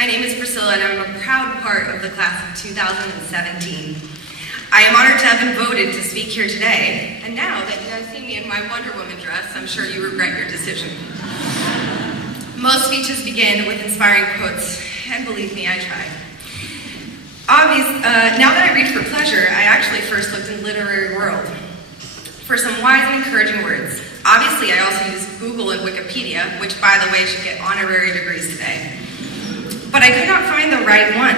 My name is Priscilla, and I'm a proud part of the class of 2017. I am honored to have been voted to speak here today, and now that you guys see me in my Wonder Woman dress, I'm sure you regret your decision. Most speeches begin with inspiring quotes, and believe me, I try. Now that I read for pleasure, I actually first looked in the literary world for some wise and encouraging words. Obviously, I also use Google and Wikipedia, which, by the way, should get honorary degrees today. But I could not find the right one.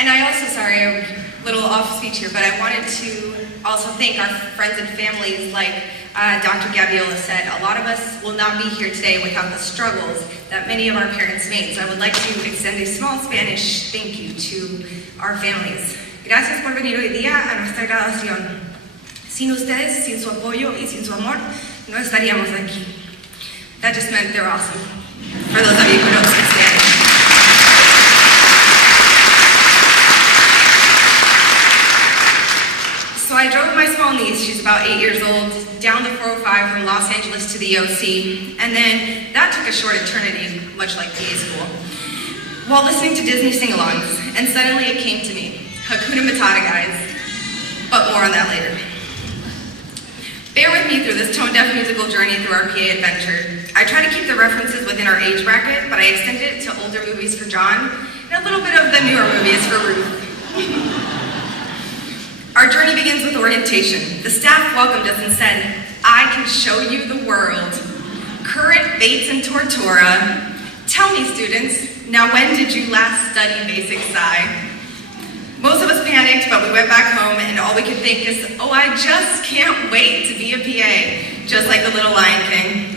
And I also, sorry, a little off speech here, but I wanted to also thank our friends and families, like Dr. Gabiola said. A lot of us will not be here today without the struggles that many of our parents made. So I would like to extend a small Spanish thank you to our families. Gracias por venir hoy día a nuestra graduación. Sin ustedes, sin su apoyo y sin su amor, no estaríamos aquí. That just meant they're awesome, for those of you who don't speak Spanish. So I drove my small niece, she's about 8 years old, down the 405 from Los Angeles to the OC, and then that took a short eternity, much like PA school, while listening to Disney sing-alongs, and suddenly it came to me. Hakuna Matata, guys. But more on that later. Bear with me through this tone-deaf musical journey through our PA adventure. I try to keep the references within our age bracket, but I extended it to older movies for John, and a little bit of the newer movies for Ruth. Our journey begins with orientation. The staff welcomed us and said, "I can show you the world. Current, Bates, and Tortora. Tell me, students, now when did you last study basic sci?" Most of us panicked, but we went back home, and all we could think is, oh, I just can't wait to be a PA, just like the Little Lion King.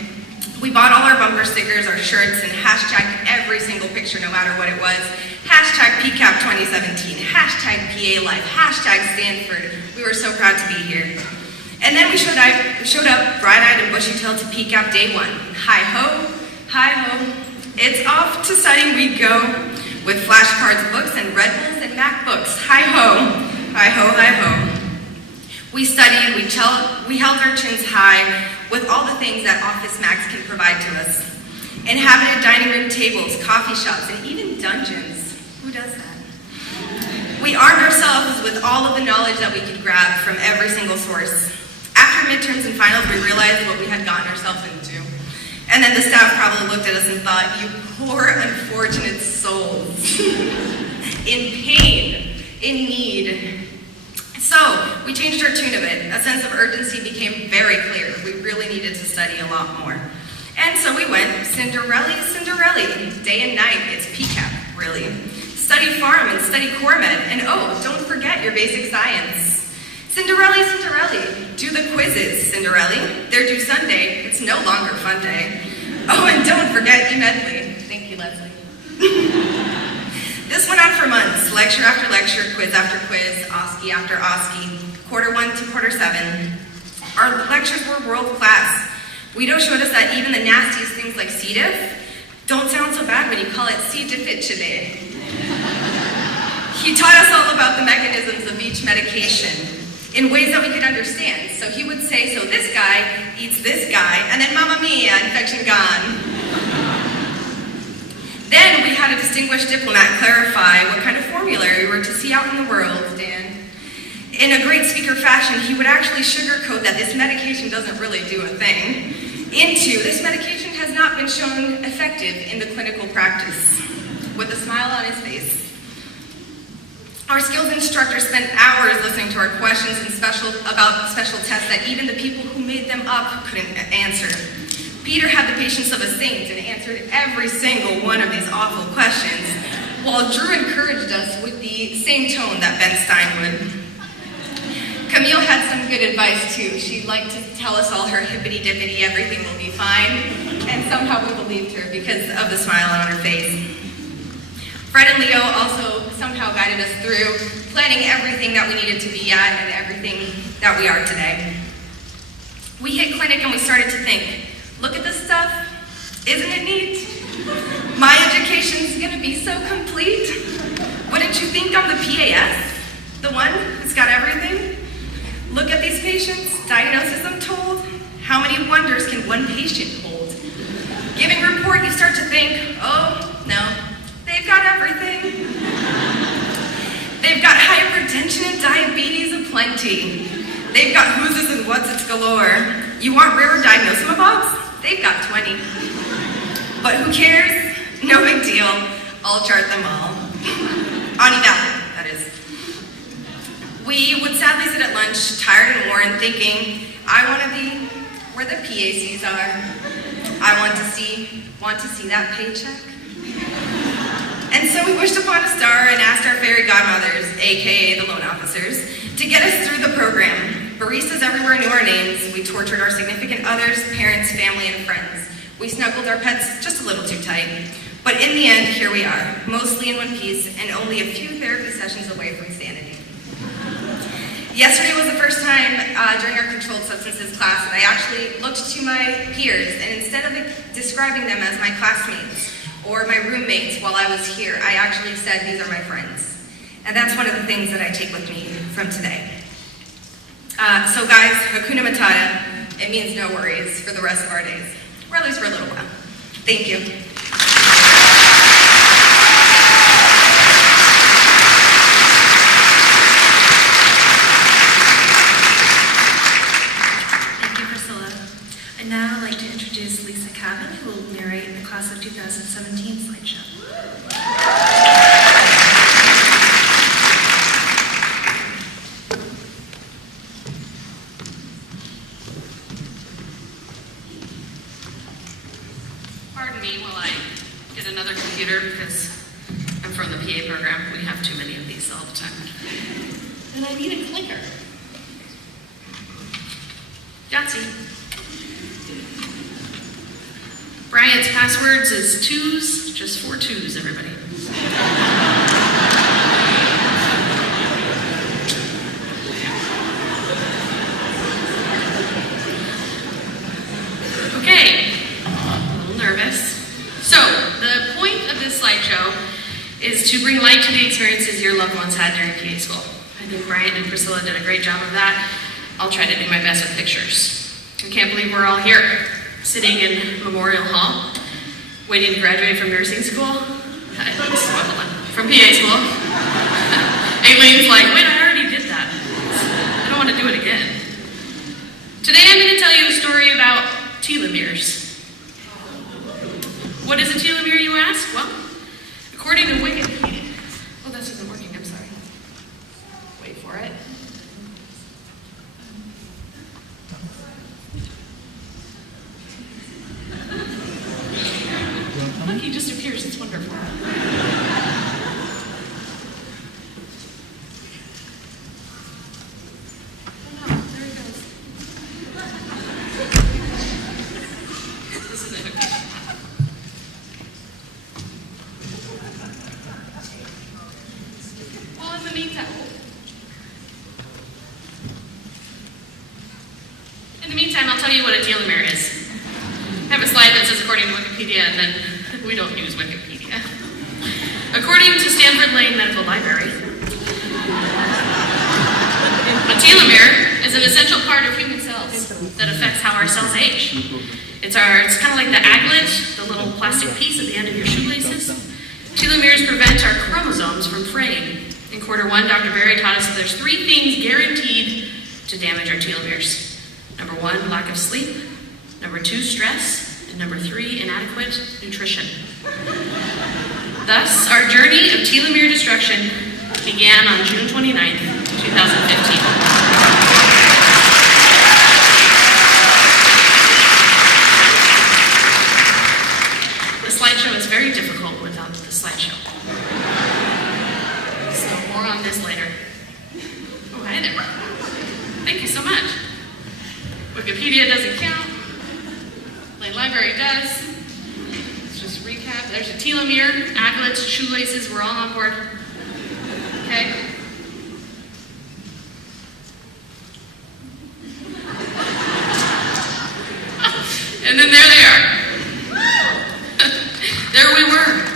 We bought all our bumper stickers, our shirts, and hashtagged every single picture, no matter what it was. Hashtag PCAP 2017, hashtag PA Life, hashtag Stanford. We were so proud to be here. And then we showed up bright-eyed and bushy-tailed to PCAP day one. Hi-ho, hi-ho, it's off to study we go, with flashcards, books, and Red Bulls and MacBooks. Hi-ho, hi-ho, hi-ho. We studied, we held our chins high with all the things that Office Max can provide to us. Inhabited dining room tables, coffee shops, and even dungeons. Who does that? We armed ourselves with all of the knowledge that we could grab from every single source. After midterms and finals, we realized what we had gotten ourselves into. And then the staff probably looked at us and thought, you poor, unfortunate souls. In pain, in need. So, we changed our tune a bit. A sense of urgency became very clear. We really needed to study a lot more. And so we went, Cinderelli, day and night, it's PCAP, really. Study Pharm and study Core Med, and oh, don't forget your basic science. Cinderelli, do the quizzes, Cinderelli. They're due Sunday, it's no longer fun day. Oh, and don't forget Medley. Thank you, Leslie. This went on for months, lecture after lecture, quiz after quiz, OSCE after OSCE, quarter 1 to quarter 7. Our lectures were world class. Guido showed us that even the nastiest things like C. diff don't sound so bad when you call it C. difficile. He taught us all about the mechanisms of each medication in ways that we could understand. So he would say, so this guy eats this guy, and then mamma mia, infection gone. Then we had a distinguished diplomat clarify what kind of formulary we were to see out in the world, Dan. In a great speaker fashion, he would actually sugarcoat that this medication doesn't really do a thing, into this medication has not been shown effective in the clinical practice, with a smile on his face. Our skills instructor spent hours listening to our questions and about special tests that even the people who made them up couldn't answer. Peter had the patience of a saint and answered every single one of these awful questions, while Drew encouraged us with the same tone that Ben Stein would. Camille had some good advice too. She liked to tell us all her hippity-dippity, everything will be fine, and somehow we believed her because of the smile on her face. Fred and Leo also somehow guided us through planning everything that we needed to be at and everything that we are today. We hit clinic and we started to think, look at this stuff, isn't it neat? My education's gonna be so complete. Wouldn't you think I'm the PAS? The one who's got everything? Look at these patients, diagnosis I'm told. How many wonders can one patient hold? Giving report, you start to think, think, oh, no, they've got everything. They've got hypertension and diabetes aplenty. They've got who's and what's it's galore. You want rare diagnosomabobs? They've got 20. But who cares? No big deal. I'll chart them all. On eval, that is. We would sadly sit at lunch, tired and worn, thinking, I want to be where the PACs are. I want to see that paycheck. And so we wished upon a star and asked our fairy godmothers, aka the loan officers, to get us through the program. Baristas everywhere knew our names. We tortured our significant others, parents, family, and friends. We snuggled our pets just a little too tight. But in the end, here we are, mostly in one piece and only a few therapy sessions away from sanity. Yesterday was the first time during our controlled substances class that I actually looked to my peers, and instead of describing them as my classmates or my roommates while I was here, I actually said, these are my friends. And that's one of the things that I take with me from today. So guys, Hakuna Matata, it means no worries for the rest of our days, or at least for a little while. Thank you. Thank you, Priscilla. And now I'd like to introduce Lisa Cabin, who will narrate the Class of 2017 slideshow. Pardon me while I get another computer because I'm from the PA program. We have too many of these all the time. And I need a clicker. Yahtzee. Bryant's passwords is twos, just 4 twos, everybody. Okay. Nervous. So, the point of this slideshow is to bring light to the experiences your loved ones had during PA school. I think Bryant and Priscilla did a great job of that. I'll try to do my best with pictures. I can't believe we're all here, sitting in Memorial Hall, waiting to graduate from nursing school. From PA school. Aileen's like, wait, I already did that. I don't want to do it again. Today I'm going to tell you a story about telomeres. What is a telomere, you ask? Well, according to Wikipedia... Oh, this isn't working, I'm sorry. Wait for it. Look, he just appears, it's wonderful. Oh no, there he goes. This isn't okay. Well, in the meantime, I'll tell you what a telomere is. I have a slide that says according to Wikipedia, and then we don't use Wikipedia. According to Stanford Lane Medical Library, a telomere is an essential part of human cells that affects how our cells age. It's kind of like the aglet, the little plastic piece at the end of your shoelaces. Telomeres prevent our chromosomes from fraying. In quarter 1, Dr. Berry taught us that there's 3 things guaranteed to damage our telomeres. Number 1, lack of sleep. Number 2, stress. And number 3, inadequate nutrition. Thus, our journey of telomere destruction began on June 29th, 2015. The slideshow is very difficult without the slideshow. So more on this later. Oh, hi there. Thank you so much. Wikipedia doesn't count. Lane Library does. Let's just recap. There's a telomere, aglets, shoelaces, we're all on board. Okay? And then there they are. There we were.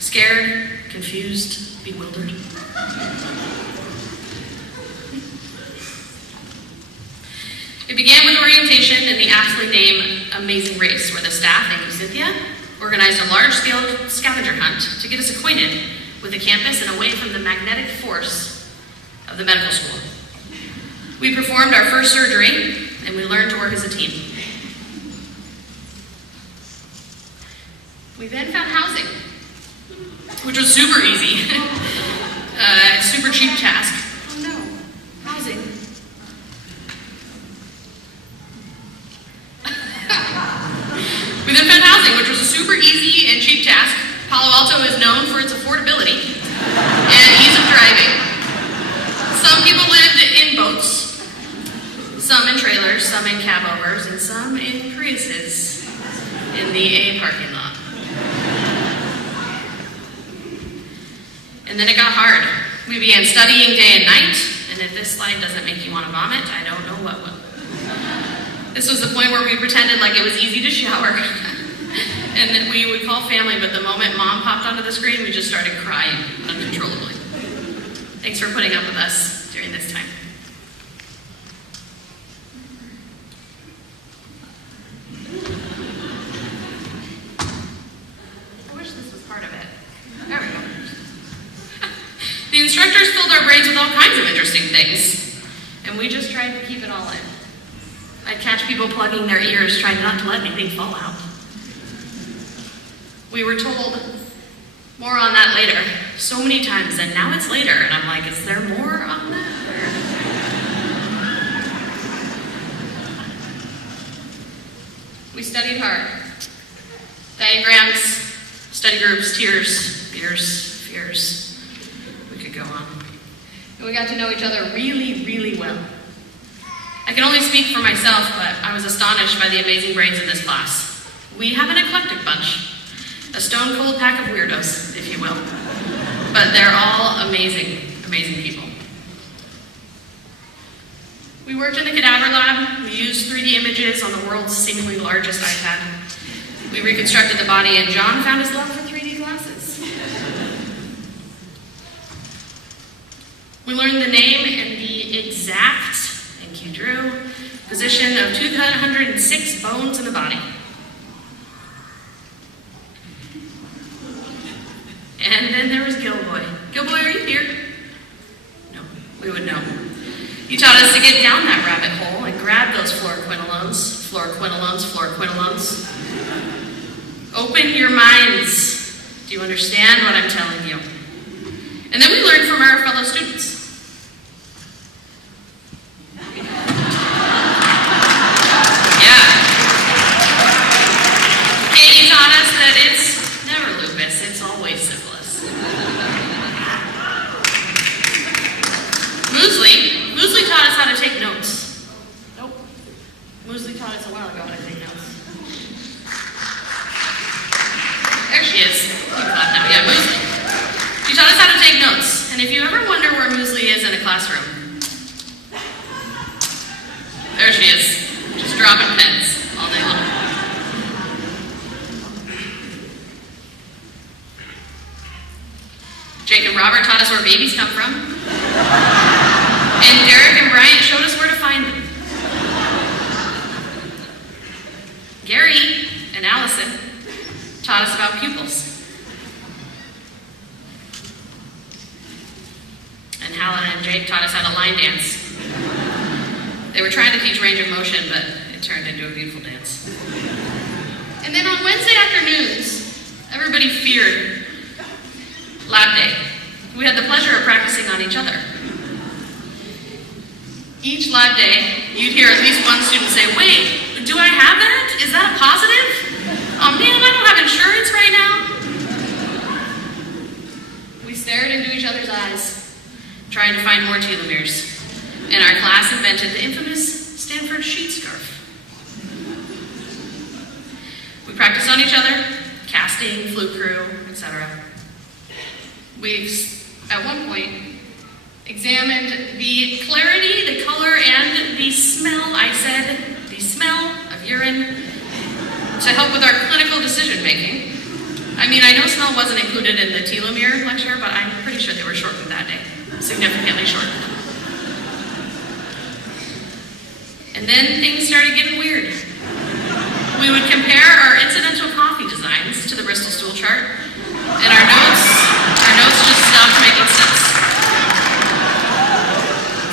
Scared, confused, bewildered. It began with orientation and the aptly named Amazing Race, where the staff, thank you Cynthia, organized a large-scale scavenger hunt to get us acquainted with the campus and away from the magnetic force of the medical school. We performed our first surgery, and we learned to work as a team. We then found housing, which was super easy. Super cheap task. Oh no, housing. We then found housing, which was a super easy and cheap task. Palo Alto is known for its affordability and ease of driving. Some people lived in boats, some in trailers, some in cab-overs, and some in Priuses in the A parking lot. And then it got hard. We began studying day and night, and if this slide doesn't make you want to vomit, I don't know what will. This was the point where we pretended like it was easy to shower, and that we would call family, but the moment Mom popped onto the screen, we just started crying uncontrollably. Thanks for putting up with us during this time. I wish this was part of it. There we go. The instructors filled our brains with all kinds of interesting things, and we just tried to keep it all in. I'd catch people plugging their ears, trying not to let anything fall out. We were told, more on that later, so many times, and now it's later, and I'm like, is there more on that? We studied hard. Diagrams, study groups, tears, beers, fears. We could go on. And we got to know each other really, really well. I can only speak for myself, but I was astonished by the amazing brains in this class. We have an eclectic bunch. A stone-cold pack of weirdos, if you will. But they're all amazing, amazing people. We worked in the cadaver lab. We used 3D images on the world's seemingly largest iPad. We reconstructed the body, and John found his love for 3D glasses. We learned the name and the exact, thank you, Drew, position of 206 bones in the body. And then there was Gilboy. Gilboy, are you here? No, we would know. You taught us to get down that rabbit hole and grab those fluoroquinolones. Open your minds. Do you understand what I'm telling you? And then we learned from our fellow students. Yeah. Katie taught us that it's never lupus, it's always syphilis. Muesli taught us how to take notes. Nope. Muesli taught us a while ago how to take notes. There she is. You clap now. Yeah, Muesli. She taught us how to take notes. And if you ever wonder where Muesli is in a classroom, there she is. Just dropping pens all day long. Jake and Robert taught us where babies come from. And Derek and Bryant showed us where to find them. Gary and Allison taught us about pupils. And Helen and Jake taught us how to line dance. They were trying to teach range of motion, but it turned into a beautiful dance. And then on Wednesday afternoons, everybody feared lab day. We had the pleasure of practicing on each other. Each lab day, you'd hear at least one student say, wait, do I have that? Is that positive? Oh man, I don't have insurance right now. We stared into each other's eyes, trying to find more telomeres. And our class invented the infamous Stanford sheet scarf. We practiced on each other, casting, fluke crew, etc. We, at one point, examined the clarity, the color, and the smell, I said, the smell of urine to help with our clinical decision making. I mean, I know smell wasn't included in the telomere lecture, but I'm pretty sure they were shortened that day, significantly shortened. And then things started getting weird. We would compare our incidental coffee designs lines to the Bristol stool chart, and our notes just stopped making sense.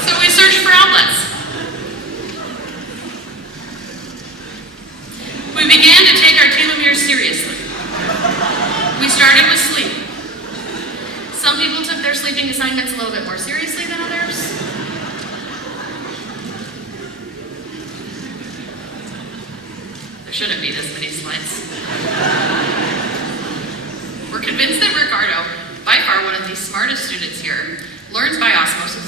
So we searched for outlets. We began to take our telomeres seriously. We started with sleep. Some people took their sleeping assignments a little bit more seriously than others. There shouldn't be this many slides. We're convinced that Ricardo, by far one of the smartest students here, learns by osmosis.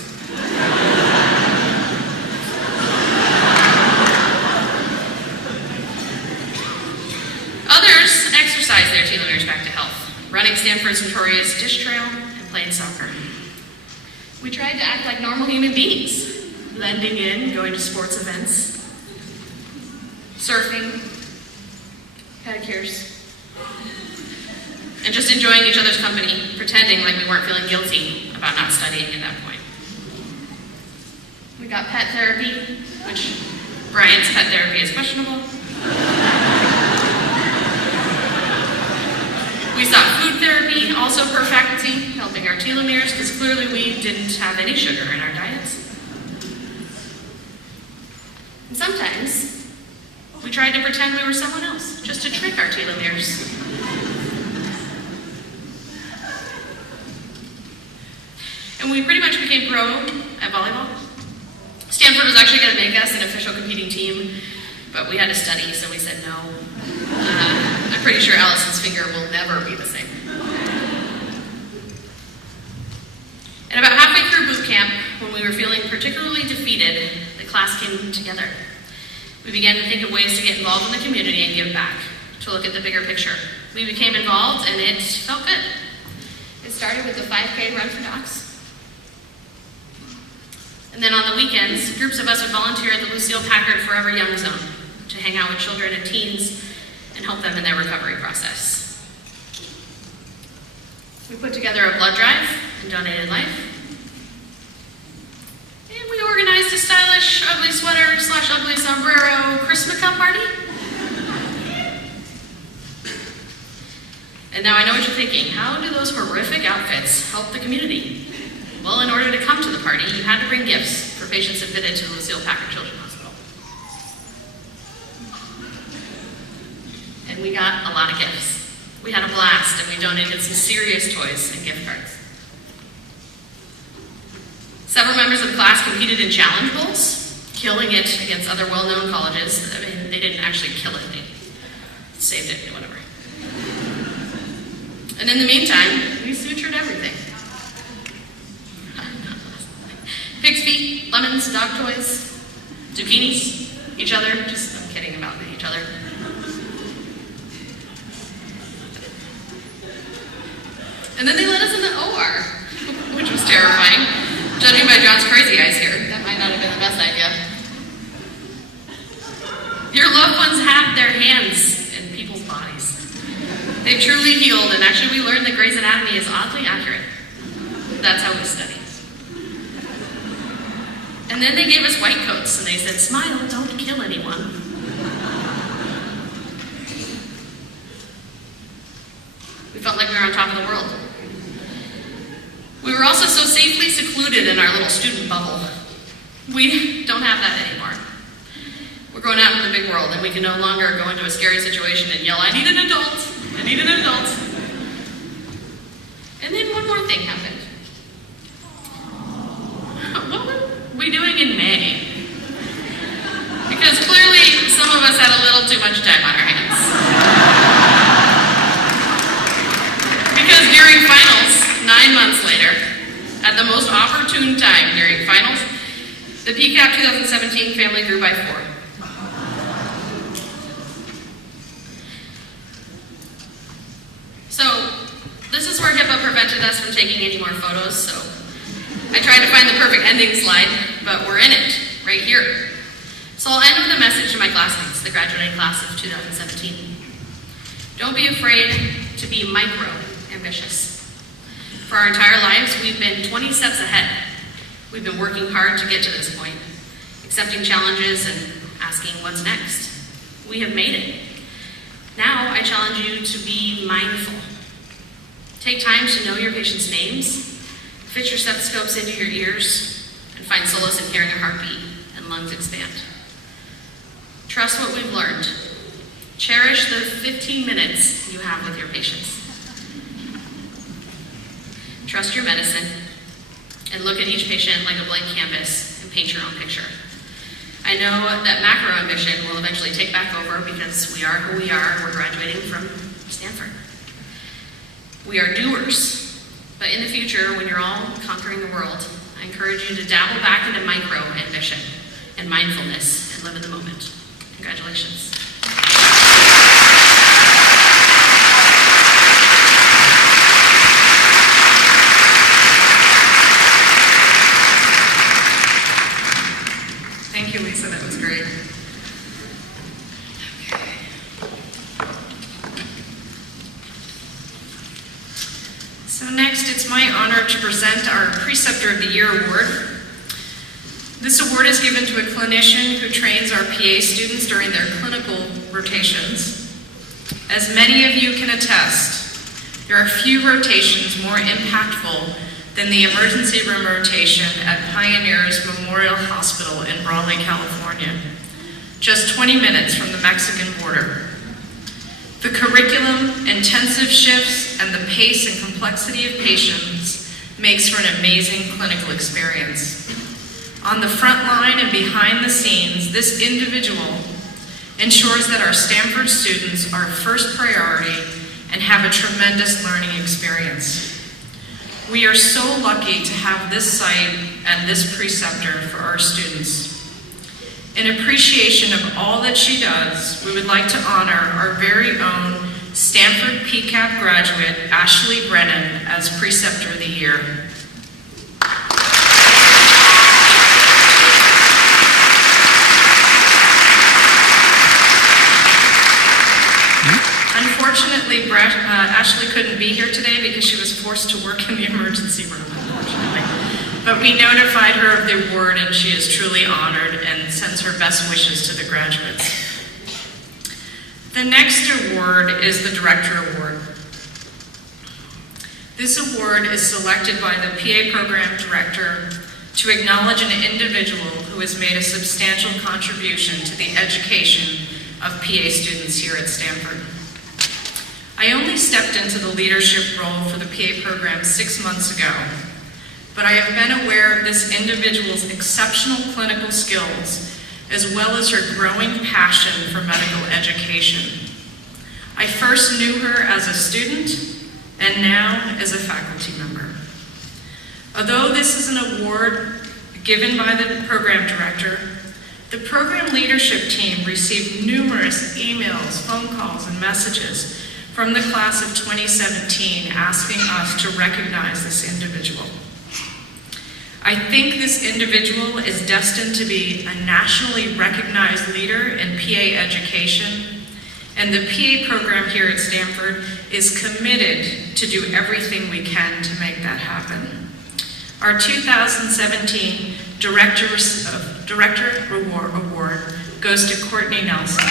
Others exercise their telomeres back to health, running Stanford's notorious dish trail and playing soccer. We tried to act like normal human beings, blending in, going to sports events, surfing, pedicures, and just enjoying each other's company, pretending like we weren't feeling guilty about not studying at that point. We got pet therapy, which Bryant's pet therapy is questionable. We sought food therapy, also per faculty, helping our telomeres, because clearly we didn't have any sugar in our diets. And sometimes, we tried to pretend we were someone else, just to trick our telomeres. And we pretty much became pro at volleyball. Stanford was actually going to make us an official competing team, but we had to study, so we said no. I'm pretty sure Allison's finger will never be the same. And about halfway through boot camp, when we were feeling particularly defeated, the class came together. We began to think of ways to get involved in the community and give back, to look at the bigger picture. We became involved, and it felt good. It started with the 5K Run for Docs. And then on the weekends, groups of us would volunteer at the Lucille Packard Forever Young Zone to hang out with children and teens and help them in their recovery process. We put together a blood drive and donated life. And we organized a stylish ugly sweater / ugly sombrero Christmas cup party. And now I know what you're thinking. How do those horrific outfits help the community? Well, in order to come to the party, you had to bring gifts for patients admitted to the Lucille Packard Children's Hospital. And we got a lot of gifts. We had a blast, and we donated some serious toys and gift cards. Several members of the class competed in challenge bowls, killing it against other well-known colleges. I mean, they didn't actually kill it, they saved it, whatever. And in the meantime, we sutured everything. Pig's feet, lemons, dog toys, zucchinis, each other. I'm kidding about each other. And then they let us in the OR, which was terrifying. Judging by John's crazy eyes here, that might not have been the best idea. Your loved ones have their hands in people's bodies. They've truly healed, and actually we learned that Grey's Anatomy is oddly accurate. That's how we study. And then they gave us white coats, and they said, "Smile, don't kill anyone." We felt like we were on top of the world. We were also so safely secluded in our little student bubble. We don't have that anymore. We're going out into the big world, and we can no longer go into a scary situation and yell, "I need an adult! I need an adult!" And then one more thing happened. What were we doing in May? Because clearly some of us had a little too much time on our hands. Because during finals, 9 months later, at the most opportune time during finals, the PCAP 2017 family grew by 4. So, this is where HIPAA prevented us from taking any more photos, so I tried to find the perfect ending slide, but we're in it, right here. So I'll end with a message to my classmates, the graduating class of 2017. Don't be afraid to be micro-ambitious. For our entire lives, we've been 20 steps ahead. We've been working hard to get to this point, accepting challenges and asking what's next. We have made it. Now I challenge you to be mindful. Take time to know your patients' names, fit your stethoscopes into your ears, and find solace in hearing a heartbeat and lungs expand. Trust what we've learned. Cherish the 15 minutes you have with your patients. Trust your medicine, and look at each patient like a blank canvas and paint your own picture. I know that macro ambition will eventually take back over because we are who we are. We're graduating from Stanford. We are doers, but in the future, when you're all conquering the world, I encourage you to dabble back into micro ambition and mindfulness and live in the moment. Congratulations. Thank you, Lisa. That was great. So next, it's my honor to present our Preceptor of the Year Award. This award is given to a clinician who trains our PA students during their clinical rotations. As many of you can attest, there are few rotations more impactful than the emergency room rotation at Pioneers Memorial Hospital in Raleigh, California, just 20 minutes from the Mexican border. The curriculum, intensive shifts, and the pace and complexity of patients makes for an amazing clinical experience. On the front line and behind the scenes, this individual ensures that our Stanford students are first priority and have a tremendous learning experience. We are so lucky to have this site and this preceptor for our students. In appreciation of all that she does, we would like to honor our very own Stanford PCAP graduate, Ashley Brennan, as Preceptor of the Year. Unfortunately, Ashley couldn't be here today because she was forced to work in the emergency room, unfortunately. But we notified her of the award, and she is truly honored and sends her best wishes to the graduates. The next award is the Director Award. This award is selected by the PA Program Director to acknowledge an individual who has made a substantial contribution to the education of PA students here at Stanford. I only stepped into the leadership role for the PA program 6 months ago, but I have been aware of this individual's exceptional clinical skills as well as her growing passion for medical education. I first knew her as a student and now as a faculty member. Although this is an award given by the program director, the program leadership team received numerous emails, phone calls, and messages from the class of 2017 asking us to recognize this individual. I think this individual is destined to be a nationally recognized leader in PA education, and the PA program here at Stanford is committed to do everything we can to make that happen. Our 2017 Director Award goes to Courtney Nelson.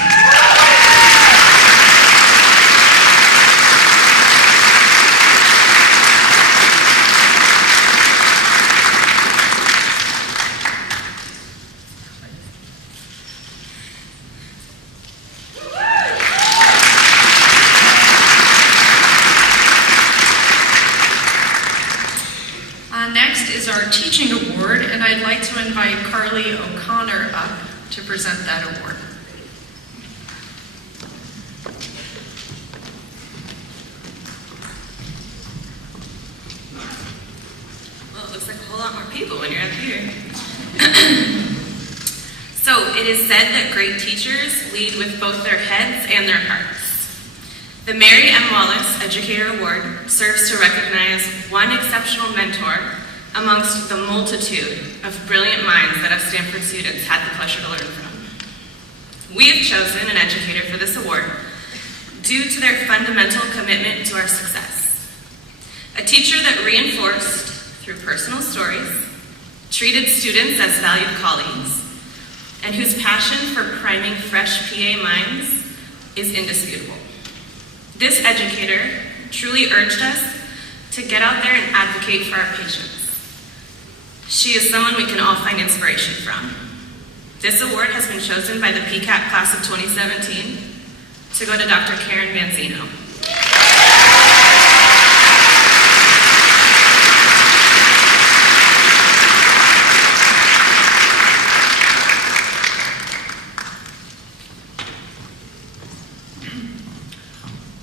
Next is our Teaching Award, and I'd like to invite Carly O'Connor up to present that award. Well, it looks like a whole lot more people when you're up here. So, it is said that great teachers lead with both their heads and their hearts. The Mary M. Wallace Educator Award serves to recognize one exceptional mentor amongst the multitude of brilliant minds that us Stanford students had the pleasure to learn from. We have chosen an educator for this award due to their fundamental commitment to our success. A teacher that reinforced through personal stories, treated students as valued colleagues, and whose passion for priming fresh PA minds is indisputable. This educator truly urged us to get out there and advocate for our patients. She is someone we can all find inspiration from. This award has been chosen by the PCAT class of 2017 to go to Dr. Karen Manzino.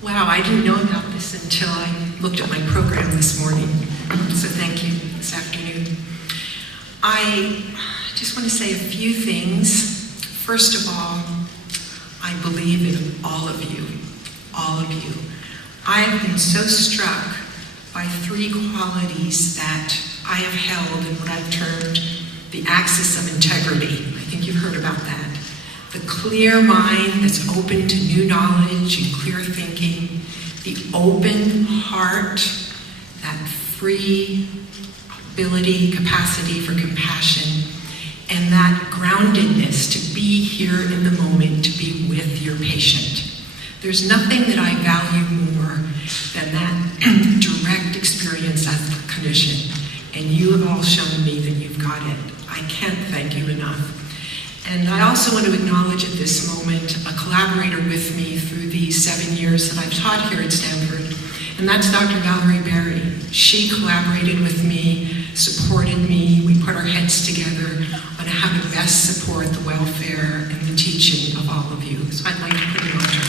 Wow, I didn't know about this until I looked at my program this morning. So thank you this afternoon. I just want to say a few things. First of all, I believe in all of you, all of you. I have been so struck by three qualities that I have held in what I've termed the axis of integrity. I think you've heard about that. The clear mind that's open to new knowledge and clear thinking, the open heart, that free ability, capacity for compassion, and that groundedness to be here in the moment, to be with your patient. There's nothing that I value more than that direct experience as a clinician, and you have all shown me that you've got it. I can't thank you enough. And I also want to acknowledge at this moment a collaborator with me through these 7 years that I've taught here at Stanford, and that's Dr. Valerie Berry. She collaborated with me, supported me. We put our heads together on how to best support the welfare and the teaching of all of you. So I'd like to put it on to her.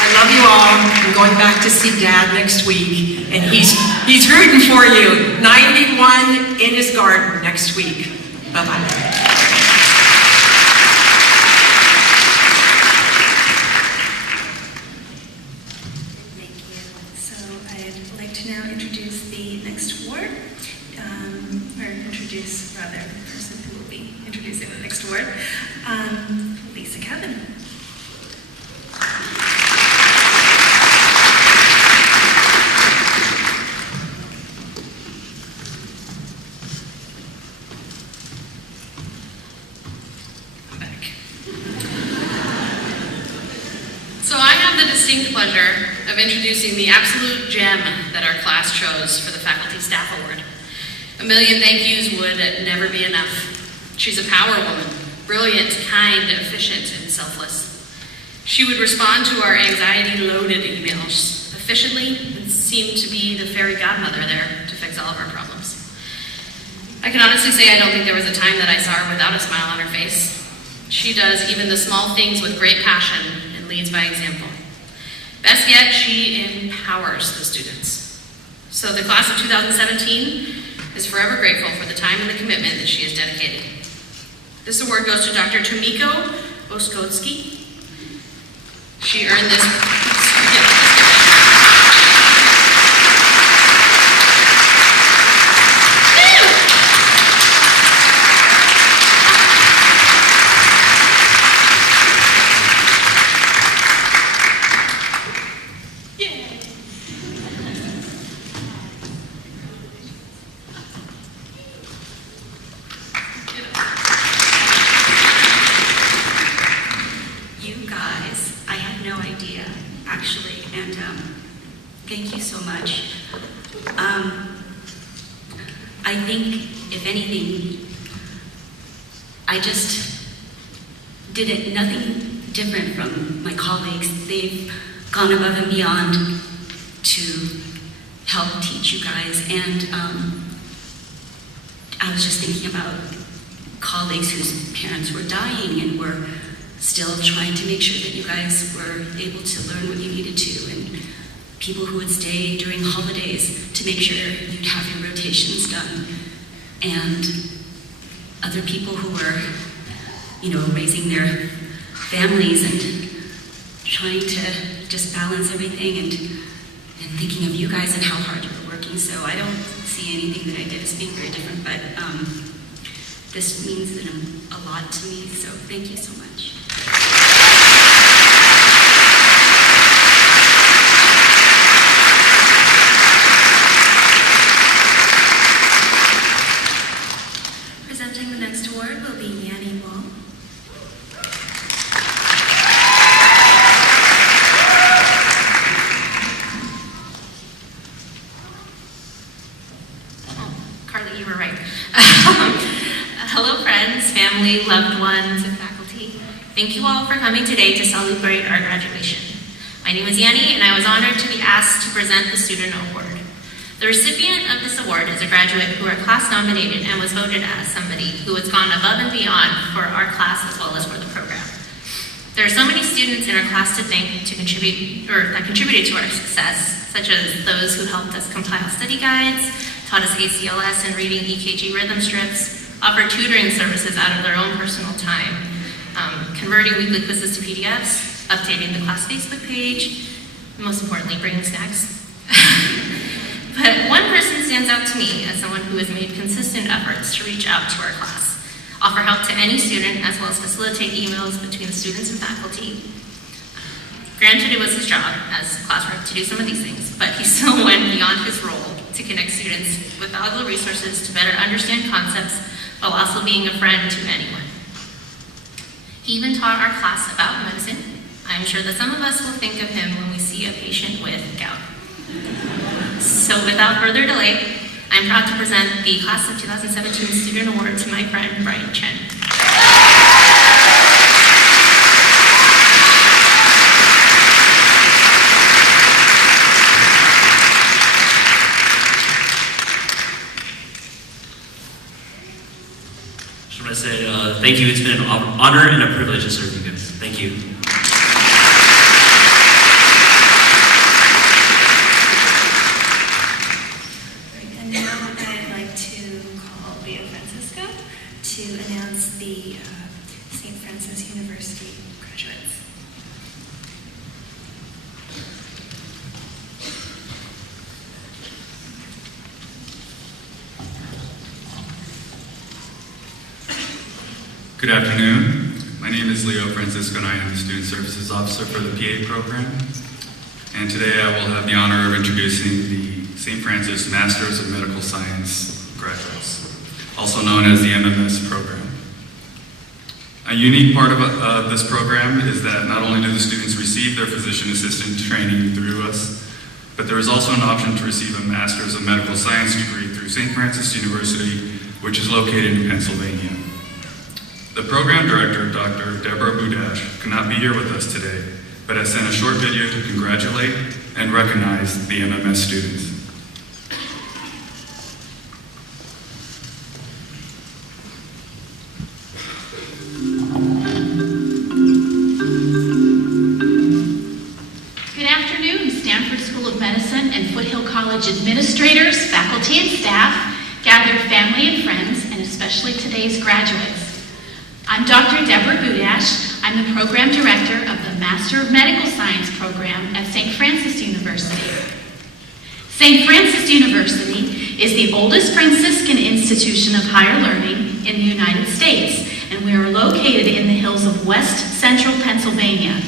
I love you all. I'm going back to see Dad next week, and he's rooting for you. 91 in his garden next week. Bye-bye. Lisa Kevin. I'm back. So I have the distinct pleasure of introducing the absolute gem that our class chose for the Faculty Staff Award. A million thank yous would never be enough. She's a power woman, brilliant, kind, efficient, and selfless. She would respond to our anxiety-loaded emails efficiently and seemed to be the fairy godmother there to fix all of our problems. I can honestly say I don't think there was a time that I saw her without a smile on her face. She does even the small things with great passion and leads by example. Best yet, she empowers the students. So the class of 2017 is forever grateful for the time and the commitment that she has dedicated. This award goes to Dr. Tomiko Oskotsky. She earned this. Thank you so much. I think, if anything, I just did it nothing different from my colleagues. They've gone above and beyond to help teach you guys. And I was just thinking about colleagues whose parents were dying and were still trying to make sure that you guys were able to learn what you needed to, and people who would stay during holidays to make sure you'd have your rotations done, and other people who were, raising their families and trying to just balance everything, and thinking of you guys and how hard you were working. So I don't see anything that I did as being very different, but this means a lot to me, so thank you so much. Presenting the next award will be family, loved ones, and faculty. Thank you all for coming today to celebrate our graduation. My name is Yanni, and I was honored to be asked to present the Student Award. The recipient of this award is a graduate who our class nominated and was voted as somebody who has gone above and beyond for our class as well as for the program. There are so many students in our class to thank that contributed to our success, such as those who helped us compile study guides, taught us ACLS and reading EKG rhythm strips, offered tutoring services out of their own personal time, converting weekly quizzes to PDFs, updating the class Facebook page, and most importantly, bringing snacks. But one person stands out to me as someone who has made consistent efforts to reach out to our class, offer help to any student, as well as facilitate emails between the students and faculty. Granted, it was his job as class rep to do some of these things, but he still went beyond his role to connect students with valuable resources to better understand concepts while also being a friend to anyone. He even taught our class about medicine. I'm sure that some of us will think of him when we see a patient with gout. So without further delay, I'm proud to present the Class of 2017 Student Award to my friend, Brian Chen. Just want to say thank you. It's been an honor and a privilege to serve you guys. Thank you. And now I'd like to call Bea Francisco to announce the St. Francis University graduates. Good afternoon. My name is Leo Francisco and I am the Student Services Officer for the PA program. And today I will have the honor of introducing the St. Francis Masters of Medical Science graduates, also known as the MMS program. A unique part of this program is that not only do the students receive their physician assistant training through us, but there is also an option to receive a Master's of Medical Science degree through St. Francis University, which is located in Pennsylvania. The program director, Dr. Deborah Budash, could not be here with us today, but has sent a short video to congratulate and recognize the MMS students. Good afternoon, Stanford School of Medicine and Foothill College administrators, faculty, and staff, gathered family and friends, and especially today's graduates. I'm Dr. Deborah Budash. I'm the program director of the Master of Medical Science program at St. Francis University. St. Francis University is the oldest Franciscan institution of higher learning in the United States, and we are located in the hills of West Central Pennsylvania.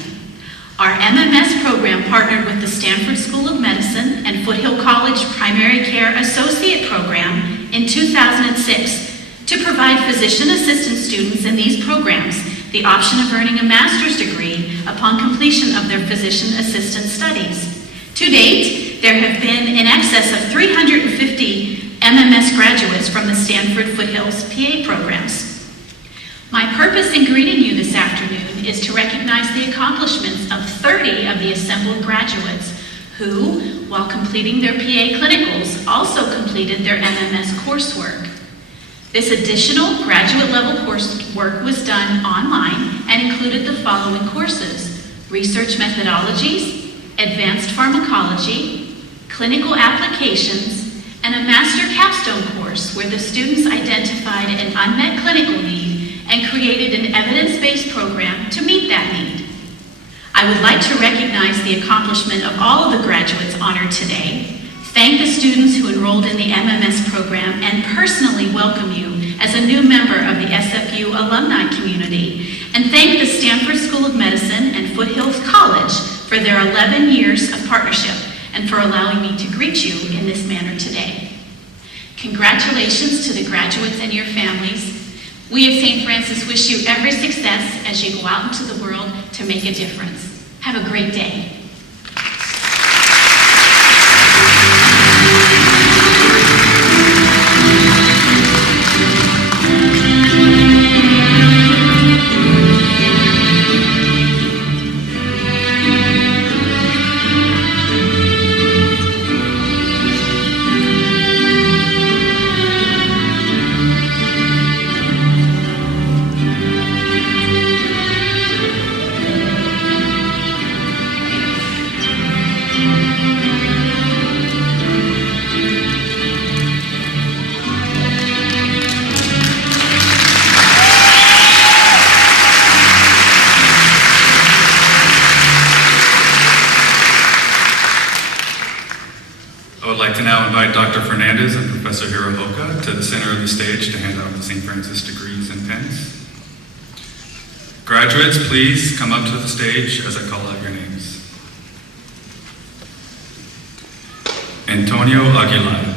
Our MMS program partnered with the Stanford School of Medicine and Foothill College Primary Care Associate Program in 2006 to provide physician assistant students in these programs the option of earning a master's degree upon completion of their physician assistant studies. To date, there have been in excess of 350 MMS graduates from the Stanford Foothills PA programs. My purpose in greeting you this afternoon is to recognize the accomplishments of 30 of the assembled graduates who, while completing their PA clinicals, also completed their MMS coursework. This additional graduate-level coursework was done online and included the following courses: Research Methodologies, Advanced Pharmacology, Clinical Applications, and a Master Capstone course where the students identified an unmet clinical need and created an evidence-based program to meet that need. I would like to recognize the accomplishment of all of the graduates honored today, thank the students who enrolled in the MMS program, and personally welcome you as a new member of the SFU alumni community, and thank the Stanford School of Medicine and Foothills College for their 11 years of partnership and for allowing me to greet you in this manner today. Congratulations to the graduates and your families. We at St. Francis wish you every success as you go out into the world to make a difference. Have a great day. I would like to now invite Dr. Fernandez and Professor Hirohoka to the center of the stage to hand out the St. Francis degrees and pens. Graduates, please come up to the stage as I call out your names. Antonio Aguilar.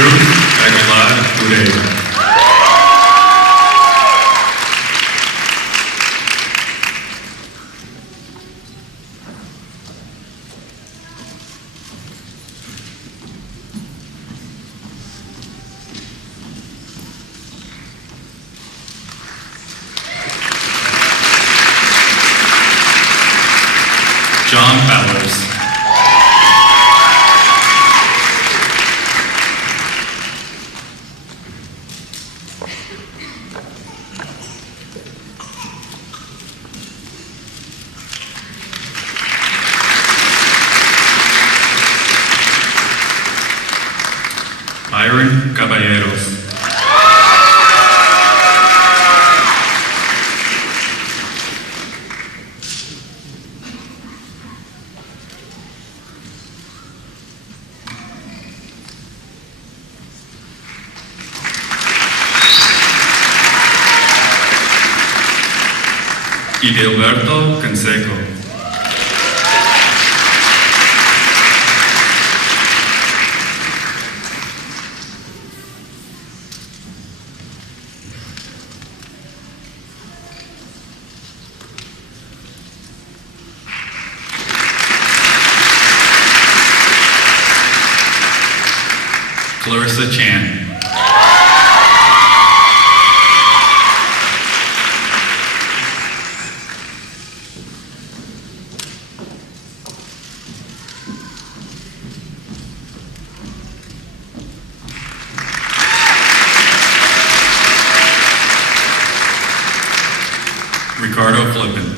Ruth Aguilar Ureira. John Bowers. Byron Caballeros. Idilberto Canseco. Clarissa Chan. Ricardo Flippin.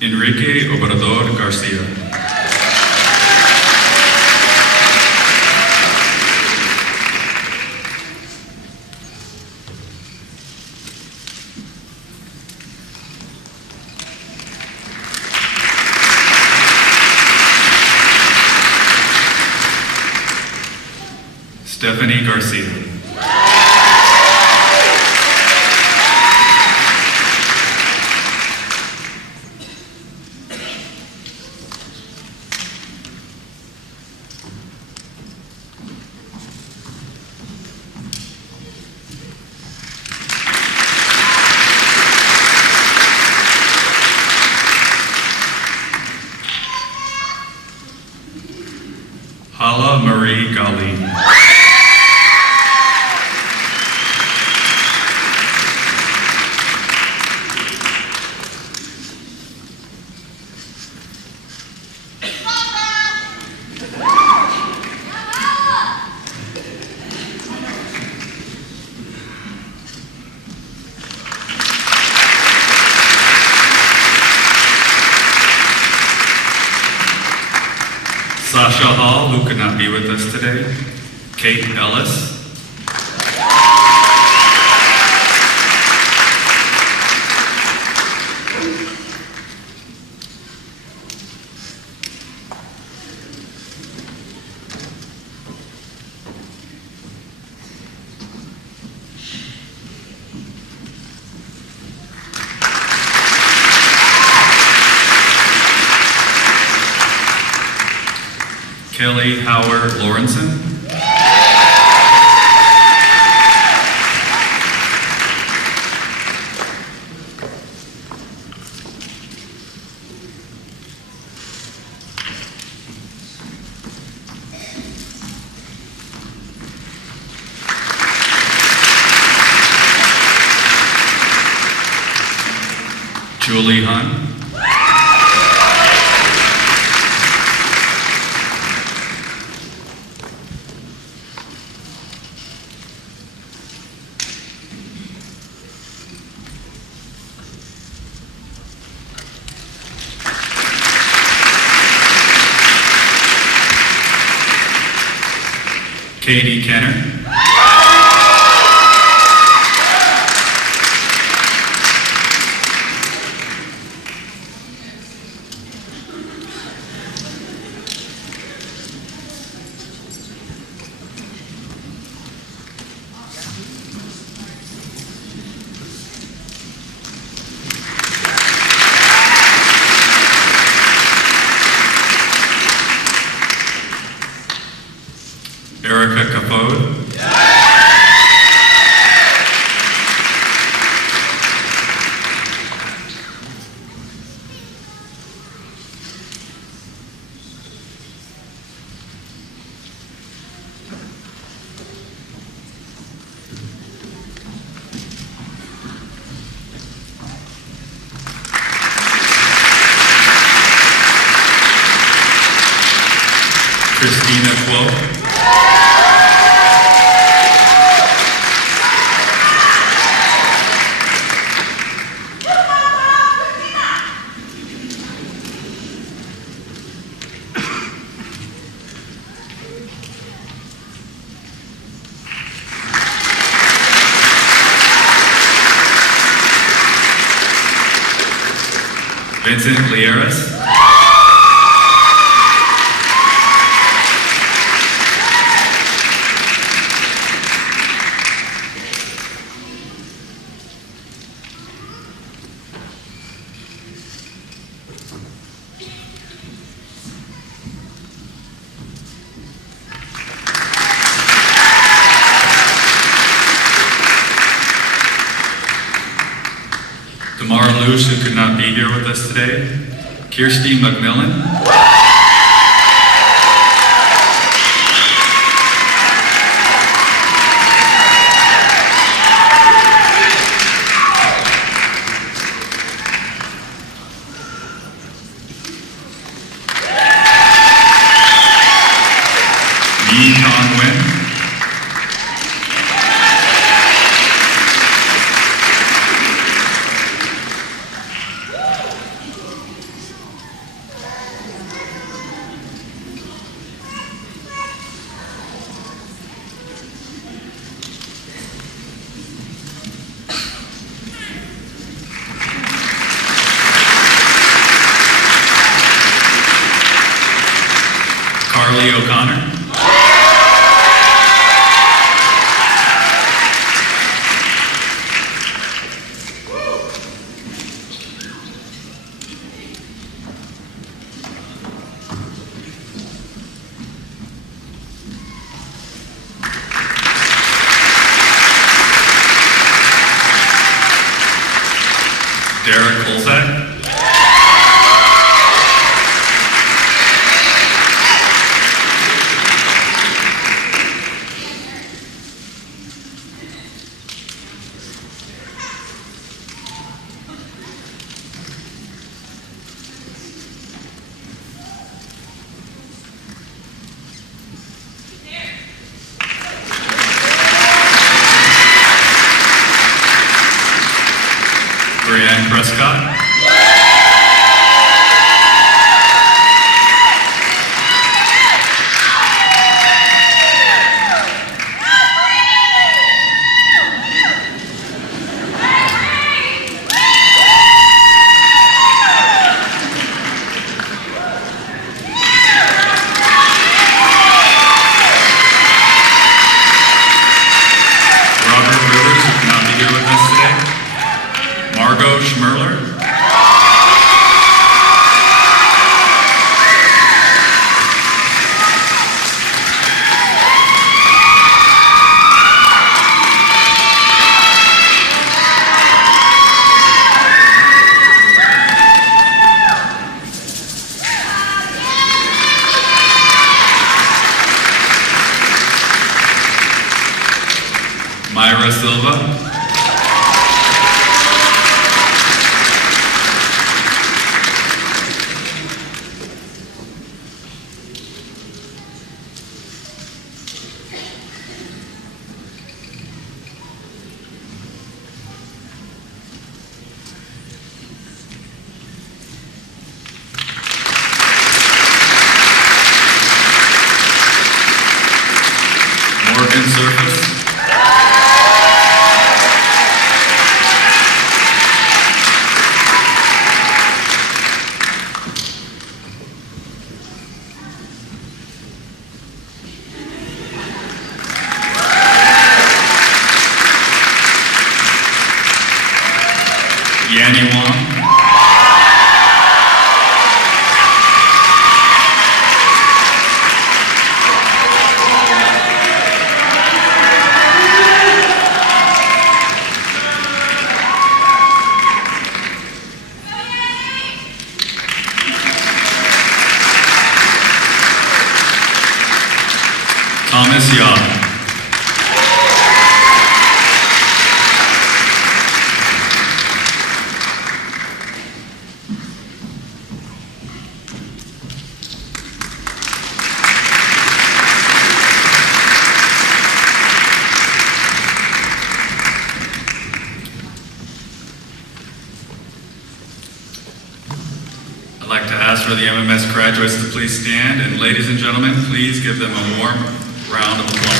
Enrique Obrador Garcia. Stephanie Garcia. Hala Marie Gali. Sasha Hall, who could not be with us today. Kate Ellis. Kelly Howard Lawrenson. Julie Hun. Katie Kenner. Erica Capode. Christina Quo. Vincent Lieras. Damar Luce, who could not be here with us today. Kirsty McMillan. Yi Con Nguyen. Carly O'Connor. Derek Olzak. Brianne Prescott. Robert Rivers, who cannot be here with us today. Margot Schmerler. Myra Silva. Morgan Surface. Yanni Wong. Thomas Yaw. I'd like to ask for the MMS graduates to please stand, and ladies and gentlemen, please give them a warm round of applause.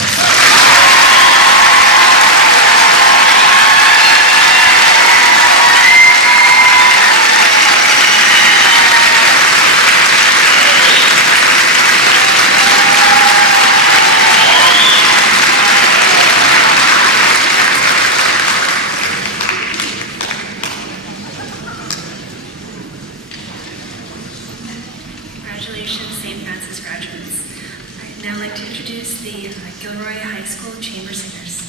Congratulations, St. Francis graduates. I'd now like to introduce the Gilroy High School Chamber Singers.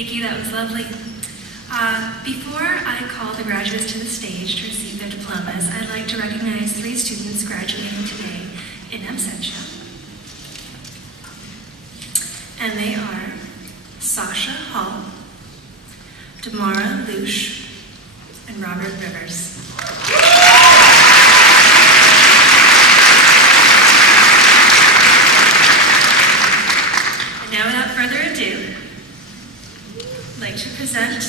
Thank you, that was lovely. Before I call the graduates to the stage to receive their diplomas, I'd like to recognize 3 students graduating today in absentia. And they are Sasha Hall, Damara Lush, and Robert Rivers. And now, without further ado, I'd like to present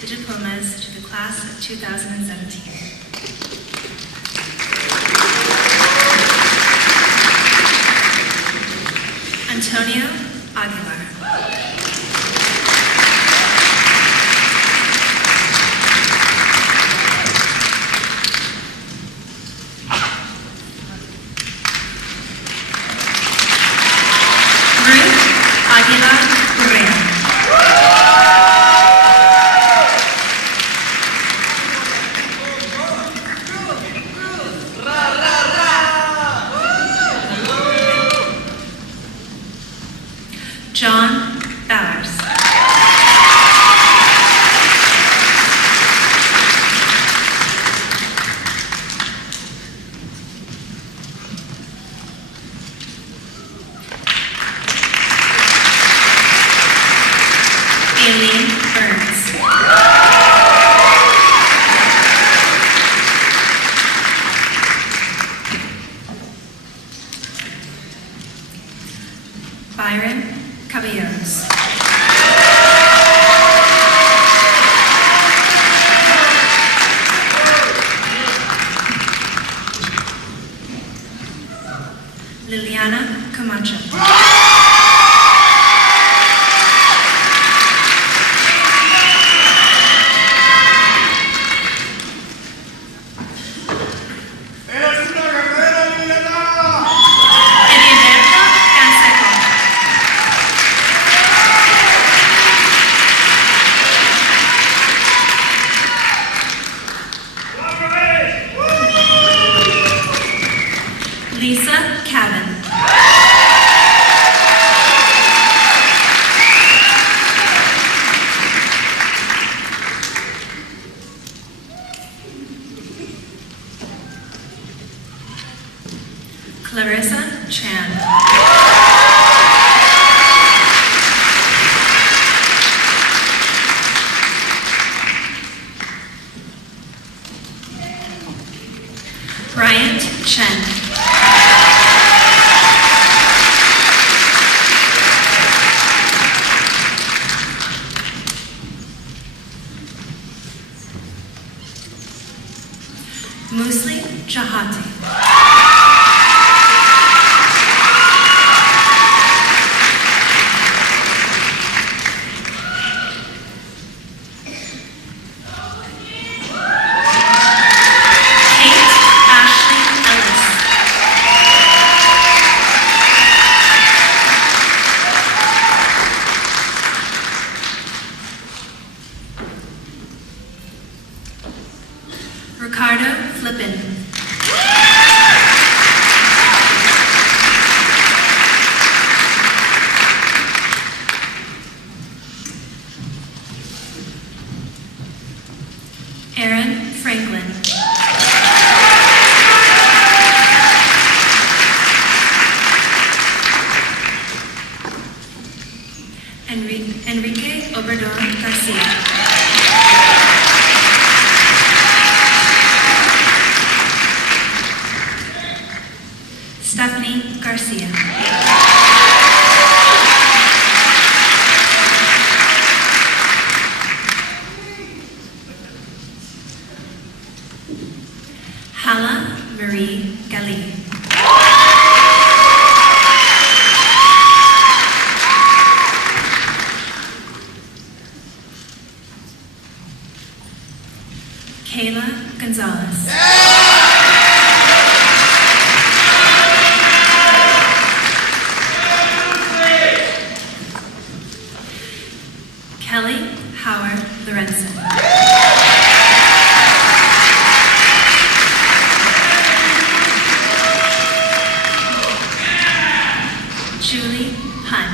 the diplomas to the class of 2017. Antonio Aguilar. Ruth Aguilar Correa. John Bowers. Aileen Burns. Byron Caballeros. Liliana Camacho. Edilberto Canseco. Lisa Cabin. Clarissa Chan. Bryant Chen. Musli Jahati. Kate Ashley Ellis. Ricardo Flippin. Aaron Franklin. Enrique Obrador Garcia. Stephanie Garcia. Hala Marie Gali. Kayla Gonzalez. Kelly Howard Lorenzen. Julie Hun.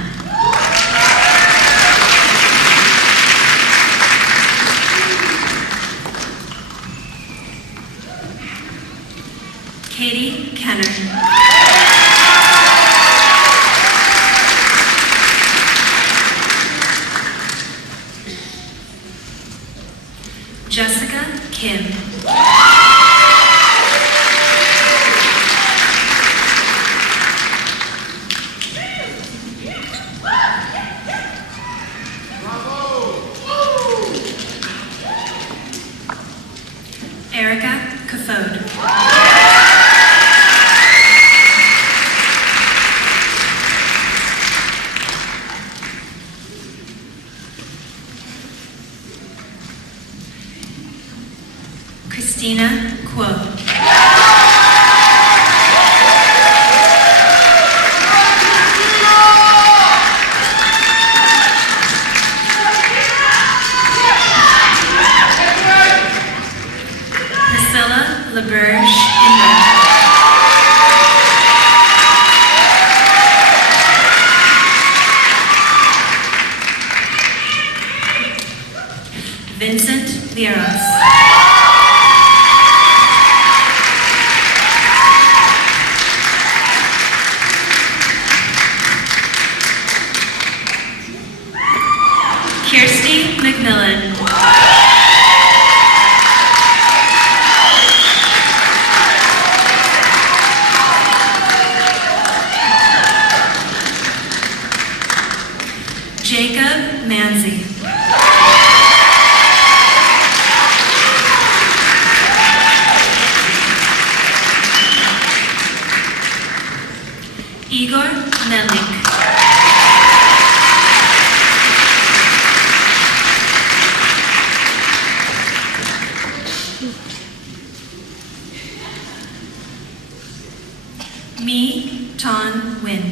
Katie Kenner. Jessica Kim. Erica Kafode. Christina Kuo. Priscilla LaBerge Inga. Vincent Lieros. Kirsty McMillan. Jacob Manzi. Igor Melnik. Mi Ton Win.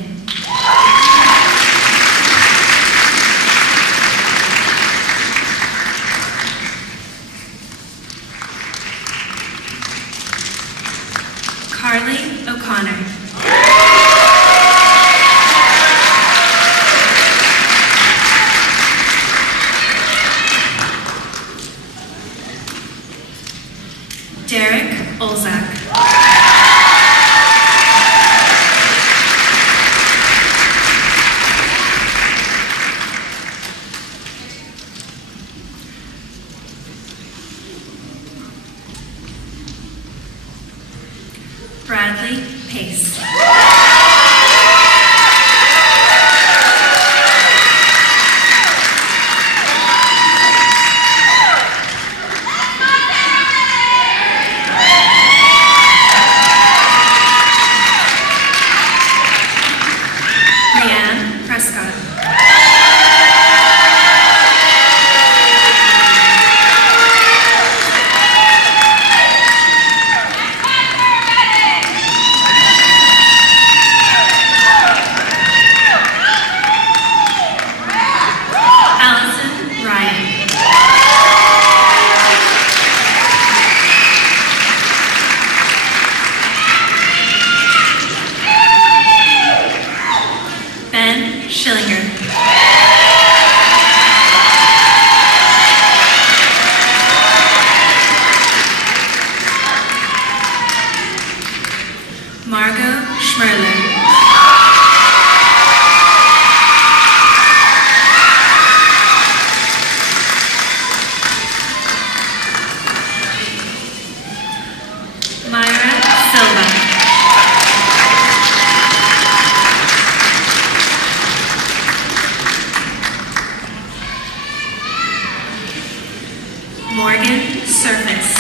Carly O'Connor. Derek Olzak. Bradley Pace. Brianne Prescott. Allison Ryan. Ben Schillinger. Margot Schmerler. Myra Silva. Morgan Surface.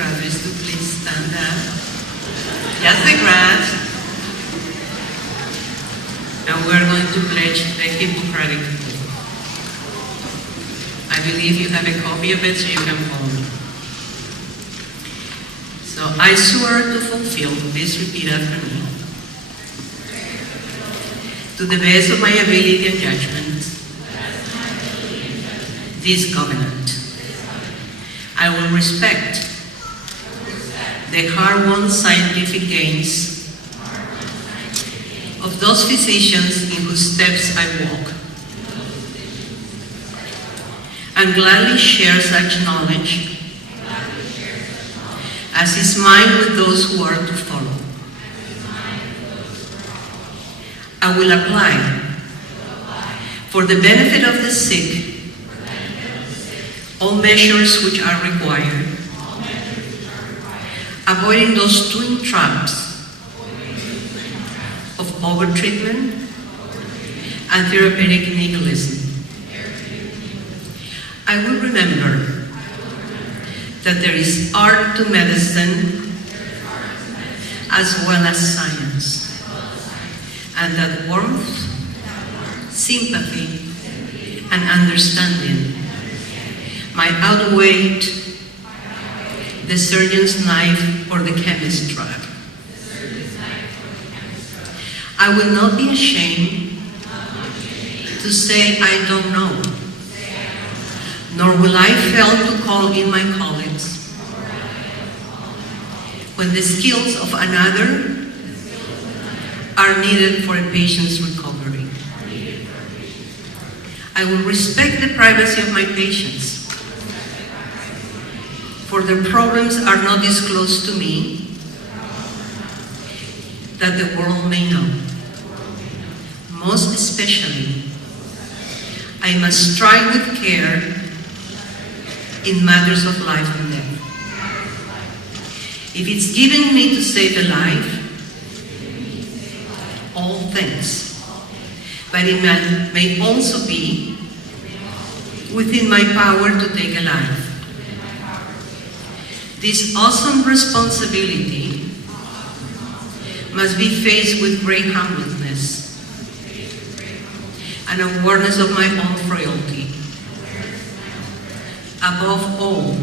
graduates to please stand up. Just the grads. And we're going to pledge the Hippocratic Oath. I believe you have a copy of it so you can follow me. So I swear to fulfill, please repeat after me, to the best of my ability and judgment, this covenant. I will respect the hard-won scientific gains of those physicians in whose steps I walk, and gladly share such knowledge as is mine with those who are to follow. I will apply for the benefit of the sick all measures which are required, avoiding those twin traps of overtreatment and therapeutic nihilism. I will remember that there is art to medicine as well as science, and that warmth, sympathy, and understanding might outweigh the surgeon's knife or the chemist's drug. I will not be ashamed to say I don't know, nor will I fail to call in my colleagues when the skills of another are needed for a patient's recovery. I will respect the privacy of my patients, for their problems are not disclosed to me, that the world may know. Most especially, I must strive with care in matters of life and death. If it's given me to save a life, all things, but it may also be within my power to take a life. This awesome responsibility must be faced with great humbleness and awareness of my own frailty. Above all,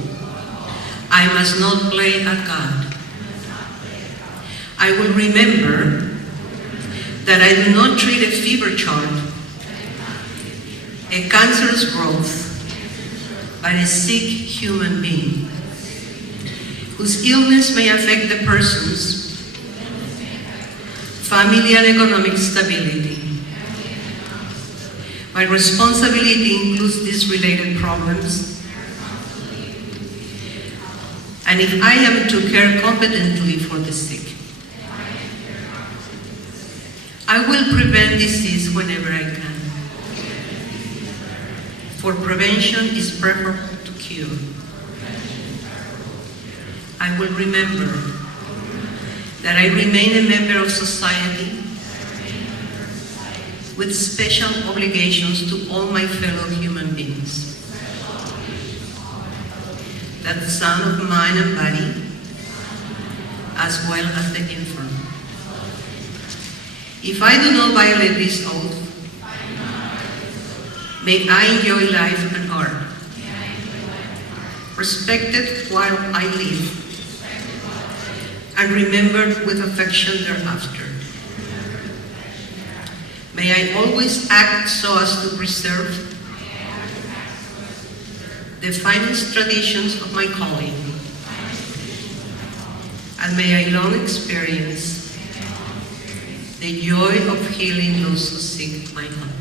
I must not play at God. I will remember that I do not treat a fever chart, a cancerous growth, but a sick human being whose illness may affect the person's family and economic stability. My responsibility includes these related problems, and if I am to care competently for the sick, I will prevent disease whenever I can. For prevention is preferable to cure. I will remember that I remain a member of society with special obligations to all my fellow human beings. That the son of mind and body, as well as the infirm. If I do not violate this oath, may I enjoy life and art, respected while I live, and remembered with affection thereafter. May I always act so as to preserve the finest traditions of my calling, and may I long experience the joy of healing those who seek my help.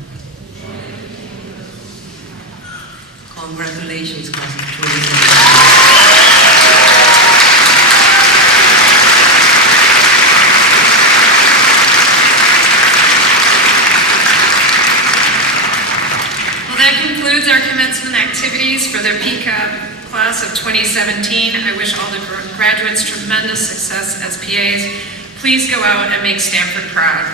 Congratulations, class of 20. Our commencement activities for the PCAP class of 2017. I wish all the graduates tremendous success as PAs. Please go out and make Stanford proud.